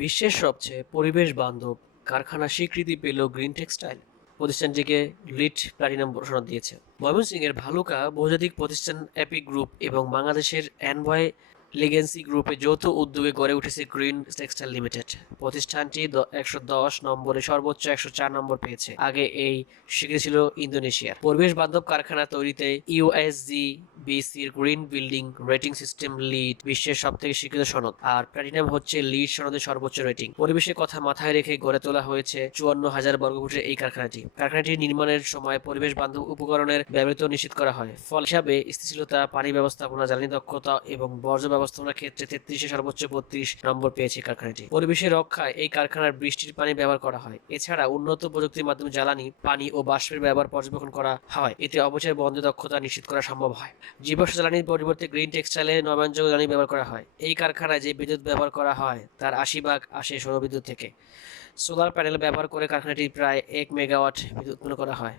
বিশ্বের সবচেয়ে পরিবেশ বান্ধব কারখানা স্বীকৃতি পেল গ্রিন টেক্সটাইল। প্রতিষ্ঠানটিকে লিড প্লাটিনাম সনদ দিয়েছে। ময়মনসিংহের ভালুকা বহুজাতিক প্রতিষ্ঠান এপিক গ্রুপ এবং বাংলাদেশের অ্যানভয় লিগেন্সি গ্রুপে যৌথ উদ্যোগে গড়ে উঠেছে গ্রিন টেক্সটাইল লিমিটেড। প্রতিষ্ঠানটি 110 নম্বরে সর্বোচ্চ 104 নম্বর পেয়েছে। আগে এই স্বীকৃতি ছিল ইন্দোনেশিয়ার। পরিবেশ বান্ধব কারখানা তৈরিতে ইউএসজিবিসির green building rating system LEED বিশ্বের সবথেকে স্বীকৃত সনদ, আর প্ল্যাটিনাম হচ্ছে লিড সনদের সর্বোচ্চ রেটিং। পরিবেশের কথা মাথায় রেখে গড়ে তোলা হয়েছে 54,000 বর্গফুটের এই কারখানাটি নির্মাণের সময় পরিবেশ বান্ধব উপকরণের ব্যবহৃত নিশ্চিত করা হয়। ফল হিসাবে স্থিতিশীলতা, পানি ব্যবস্থাপনা, জ্বালানি দক্ষতা এবং বর্জ্য ব্যবস্থাপনার ক্ষেত্রে 33-এ সর্বোচ্চ 32 নম্বর পেয়েছে কারখানাটি। পরিবেশের রক্ষায় এই কারখানার বৃষ্টির পানি ব্যবহার করা হয়। এছাড়া উন্নত প্রযুক্তির মাধ্যমে জ্বালানি, পানি ও বাষ্পের ব্যবহার পর্যবেক্ষণ করা হয়। এতে অপচয় বন্ধে দক্ষতা নিশ্চিত করা সম্ভব হয়। জীবাশ্ম জ্বালানির পরিবর্তে গ্রিন টেক্সটাইলে নবায়নযোগ্য জ্বালানি ব্যবহার করা হয়। এই কারখানায় যে বিদ্যুৎ ব্যবহার করা হয় তার 80% আসে সৌরবিদ্যুৎ থেকে। সোলার প্যানেল ব্যবহার করে কারখানাটি প্রায় 1 মেগাওয়াট বিদ্যুৎ উৎপন্ন করা হয়।